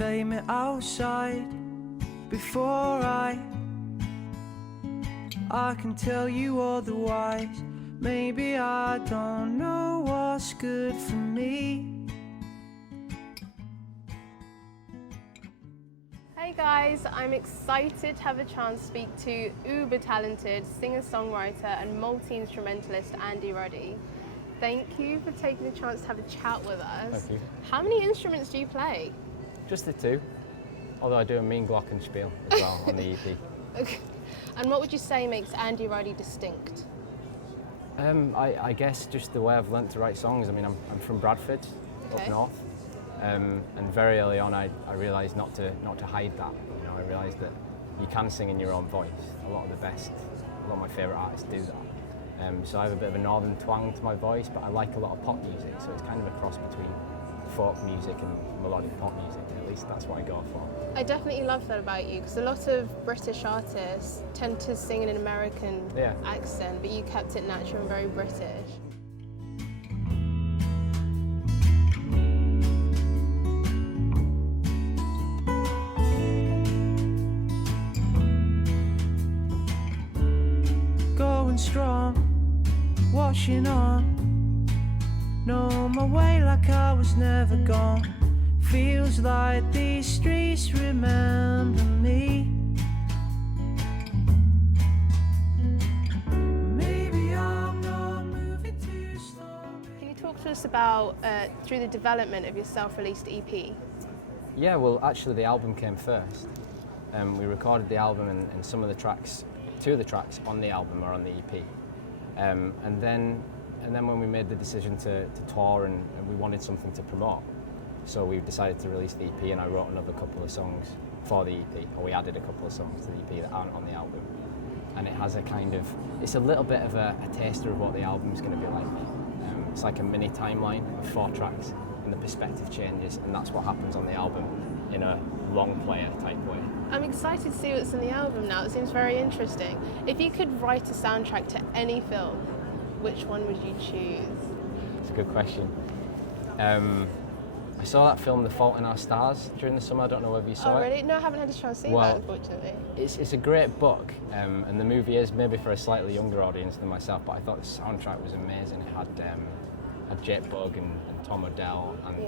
take me outside before I can tell you otherwise. Maybe I don't know what's good for me. Hey guys, I'm excited to have a chance to speak to uber talented singer-songwriter and multi-instrumentalist Andy Ruddy. Thank you for taking the chance to have a chat with us. Thank you. How many instruments do you play? Just the two, although I do a mean glockenspiel as well on the EP. Okay. And what would you say makes Andy Ruddy distinct? I guess just the way I've learnt to write songs. I mean, I'm from Bradford, up north, and very early on I realised not to hide that. You know, I realised that you can sing in your own voice. A lot of my favourite artists do that. So I have a bit of a northern twang to my voice, but I like a lot of pop music, so it's kind of a cross between folk music and melodic pop music. At least that's what I go for. I definitely love that about you, because a lot of British artists tend to sing in an American accent, but you kept it natural and very British. Going strong, washing on, know my way like I was never gone. Feels like these streets remember me. Maybe I'm not moving too slowly. Can you talk to us about through the development of your self-released EP? Yeah, well, actually the album came first. We recorded the album, and two of the tracks on the album are on the EP. And then when we made the decision to tour and we wanted something to promote, so we decided to release the EP, and I wrote another couple of songs for the EP, or we added a couple of songs to the EP that aren't on the album. And it has it's a little bit of a taster of what the album's going to be like. It's like a mini timeline of 4 tracks, and the perspective changes, and that's what happens on the album in a long player type way. I'm excited to see what's in the album now. It seems very interesting. If you could write a soundtrack to any film, which one would you choose? It's a good question. I saw that film, The Fault in Our Stars, during the summer. I don't know whether you saw it. Oh, really? No, I haven't had a chance to see that, unfortunately. It's a great book, and the movie is maybe for a slightly younger audience than myself, but I thought the soundtrack was amazing. It had Jake Bugg and Tom Odell, and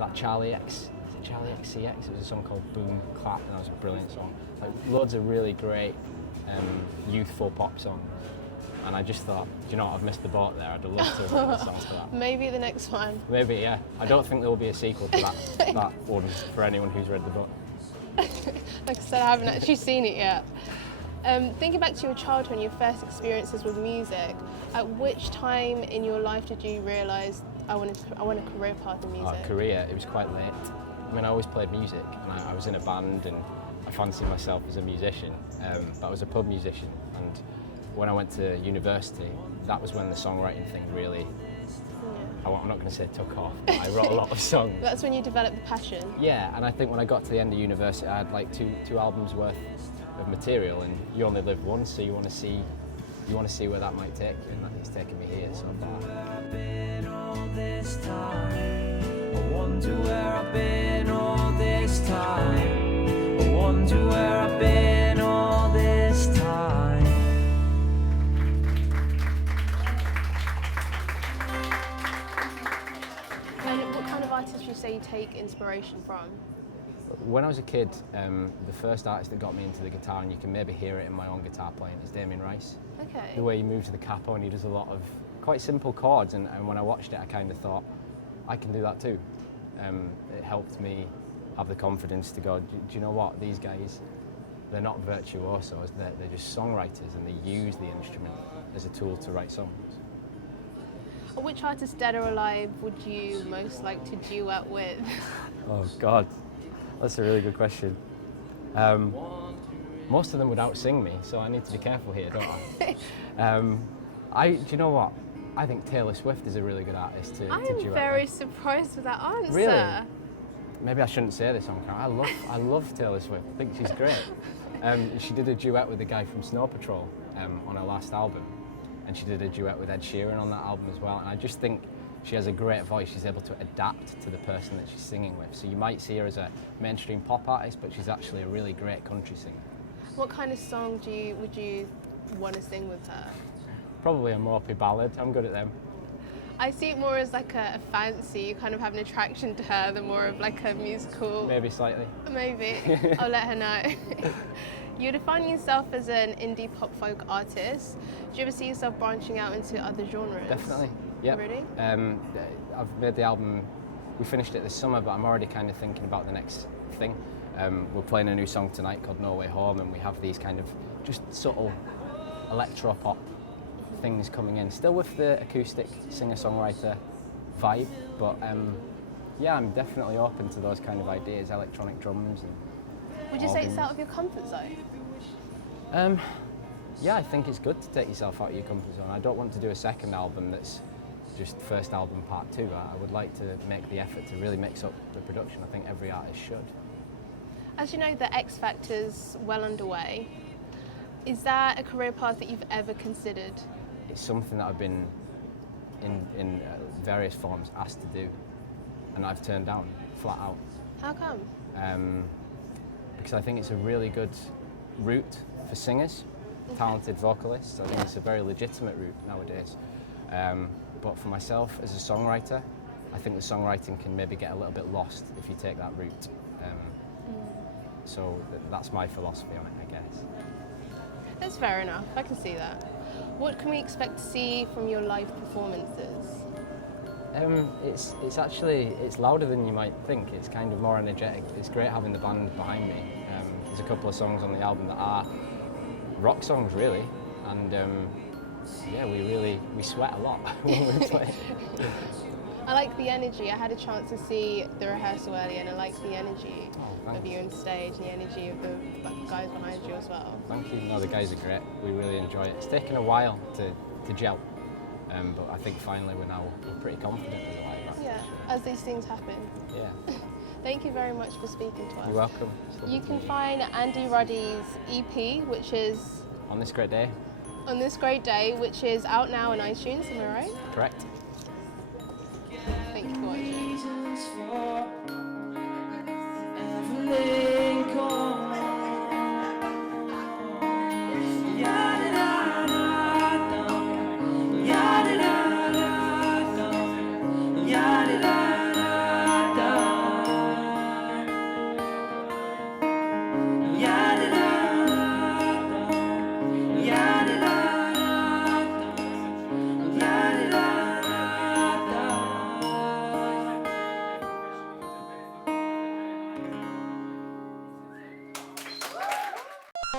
that Charlie XCX, it was a song called Boom Clap, and that was a brilliant song. Like, loads of really great youthful pop songs. And I just thought, do you know what, I've missed the boat there. I'd love to have written a song for that. Maybe the next one. Maybe, yeah. I don't think there will be a sequel to that one for anyone who's read the book. Like I said, I haven't actually seen it yet. Thinking back to your childhood and your first experiences with music, at which time in your life did you realise I want a career path in music? Career, it was quite late. I mean, I always played music, and I was in a band, and I fancied myself as a musician, but I was a pub musician. And when I went to university, that was when the songwriting thing really, I'm not going to say took off, but I wrote a lot of songs. That's when you developed the passion? Yeah, and I think when I got to the end of university, I had like two albums worth of material, and you only live once, so you want to see where that might take you, and I think it's taken me here so far. I've been all this time. I wonder where I've been all this time. I wonder where I've been all this time. And what kind of artists would you say you take inspiration from? When I was a kid, the first artist that got me into the guitar, and you can maybe hear it in my own guitar playing, is Damien Rice. Okay. The way he moves the capo, and he does a lot of quite simple chords, and when I watched it, I kind of thought, I can do that too. It helped me have the confidence to go, do you know what, these guys, they're not virtuosos, they're just songwriters, and they use the instrument as a tool to write songs. Which artist, dead or alive, would you most like to duet with? Oh God, that's a really good question. Most of them would outsing me, so I need to be careful here, don't I? Do you know what? I think Taylor Swift is a really good artist to duet with. I'm very surprised with that answer. Really? Maybe I shouldn't say this on camera. I love Taylor Swift. I think she's great. She did a duet with the guy from Snow Patrol on her last album, and she did a duet with Ed Sheeran on that album as well. And I just think she has a great voice. She's able to adapt to the person that she's singing with. So you might see her as a mainstream pop artist, but she's actually a really great country singer. What kind of song would you want to sing with her? Probably a mopey ballad. I'm good at them. I see it more as like a fancy. You kind of have an attraction to her than more of like a musical. Maybe slightly. Maybe. I'll let her know. You define yourself as an indie pop folk artist. Do you ever see yourself branching out into other genres? Definitely. Yeah. Really? I've made the album. We finished it this summer, but I'm already kind of thinking about the next thing. We're playing a new song tonight called No Way Home, and we have these kind of just subtle electro pop things coming in, still with the acoustic singer-songwriter vibe, but yeah, I'm definitely open to those kind of ideas, electronic drums and Would you say it's organs. out of your comfort zone? Yeah, I think it's good to take yourself out of your comfort zone. I don't want to do a second album that's just first album part 2. I would like to make the effort to really mix up the production. I think every artist should. As you know, the X Factor's well underway. Is that a career path that you've ever considered? It's something that I've been in various forms asked to do, and I've turned down flat out. How come? Because I think it's a really good route for singers, talented vocalists. I think it's a very legitimate route nowadays. But for myself as a songwriter, I think the songwriting can maybe get a little bit lost if you take that route. So that's my philosophy on it, I guess. That's fair enough. I can see that. What can we expect to see from your live performances? It's louder than you might think. It's kind of more energetic. It's great having the band behind me. There's a couple of songs on the album that are rock songs, really, and yeah, we sweat a lot when we play. I like the energy. I had a chance to see the rehearsal earlier, and I like the energy of you on stage and the energy of the guys behind you as well. Thank you. No, the guys are great. We really enjoy it. It's taken a while to gel, but I think finally we're pretty confident as a live act. Yeah, as these things happen. Yeah. Thank you very much for speaking to us. You're welcome. You can find Andy Ruddy's EP, which is On This Great Day. On This Great Day, which is out now on iTunes, am I right? Correct.